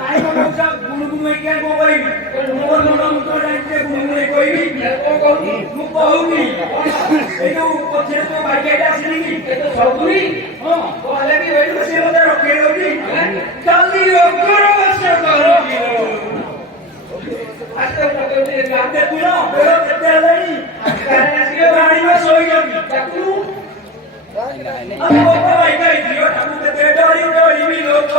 নাই মনে উঠা গুণু গুণু একে কইবি মোর মন মুতো যাইতে গুণু গুণু কইবি মু কহুনি এই যে পছরে তো বাইকেটা আসিনি কি এ তো সবুনি হ্যাঁ বলে কি হইল সে মতে রখে রবি জলদি রকর বস করো আস্তে আস্তে গাতে তুই না বেরো কেতে লই গাড়ি আসিলে গাড়ি মে সই যাবি তাকু আমি বাবা বাইক আইছিও তাকু কেতে ডরি ডরি বি লোক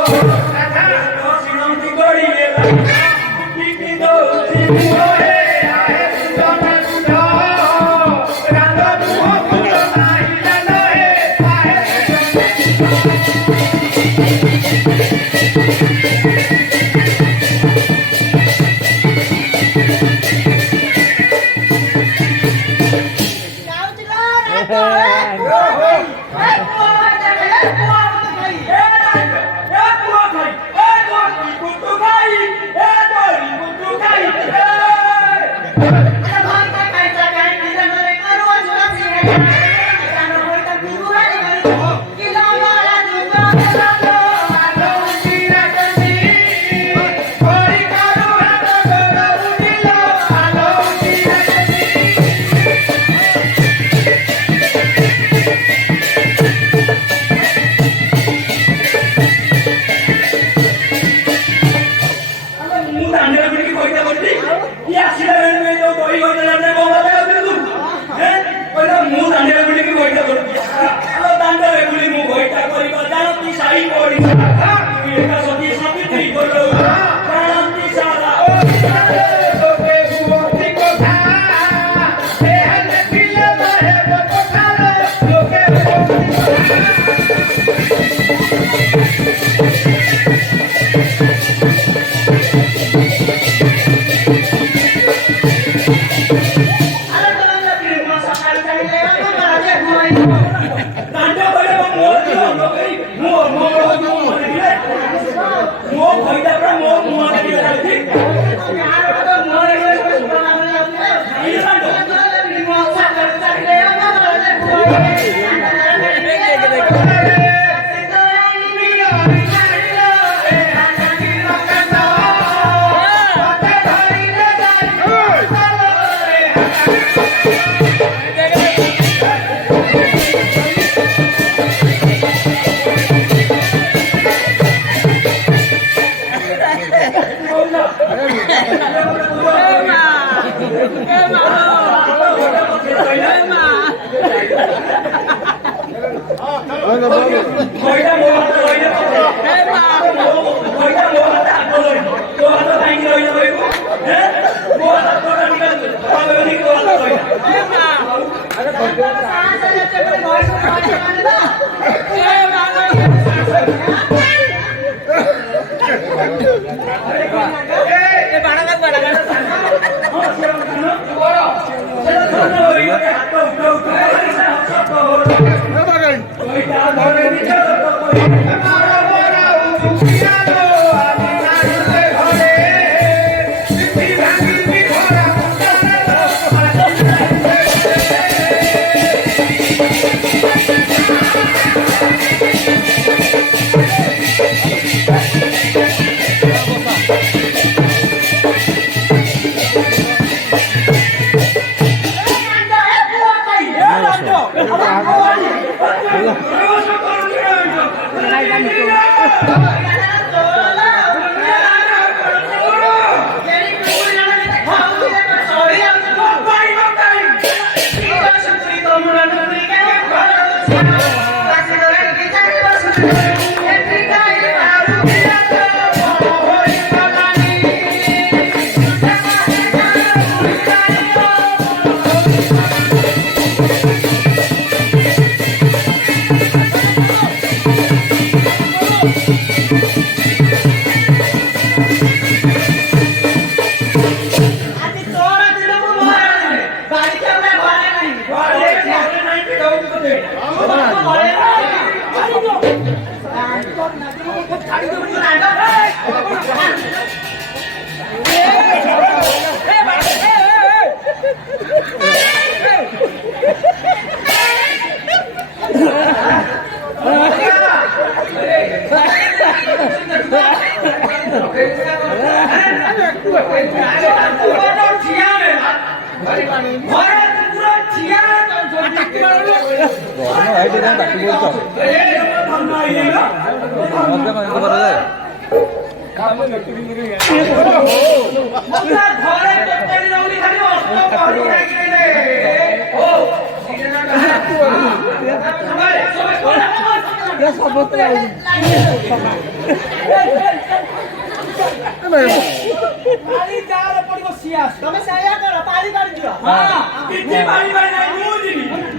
તમે સાયા કરો પાણી કાઢી દો હા કિતને પાણી પાણી નાઈ દૂધ ની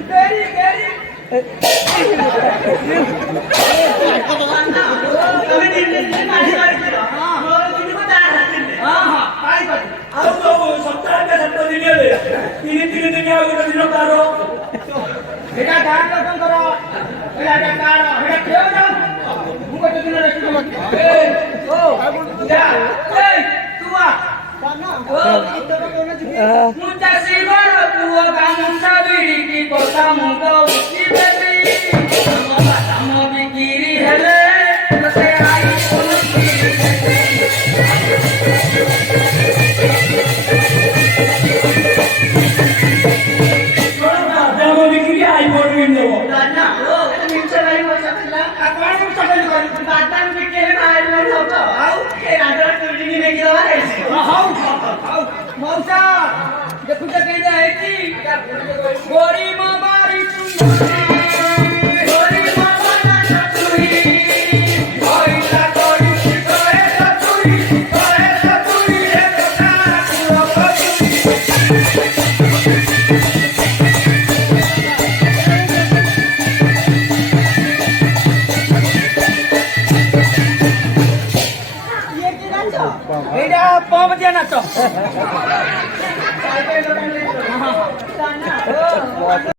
કેરી કેરી તમે દિલ્હી પાણી કાઢી દો હા મોર દિલ્હી માં તાર રાખીને હા હા પાણી કાઢી આવ તો સપ્તાહ કે સપ્તાહ દિન લે તીન દિન આવ તો દિનો તારો બેટા ધાન રકમ કરો બેટા કાઢો બેટા કેવ જાવ હું કોઈ દિન રખી દો એ ઓ જા એ તું આ Mucha sigara tuwa kamusa biriki kota muka usi bebi Sama bikiri hele Kase hai kono kiri bebi Sama bikiri hai kono window Dana oh itu minta lagi macam mana aku mau cakap juga badan bikin air mana apa au ada tujuh ni lagi lah मौसा ये कुछ कहना है कि गोरी मारी गोरी मामा चतुरी ओई ला गोरी कोए चतुरी रे कोता पूरा चतुरी ये की नाचो एडा पवदिया नाचो Dana,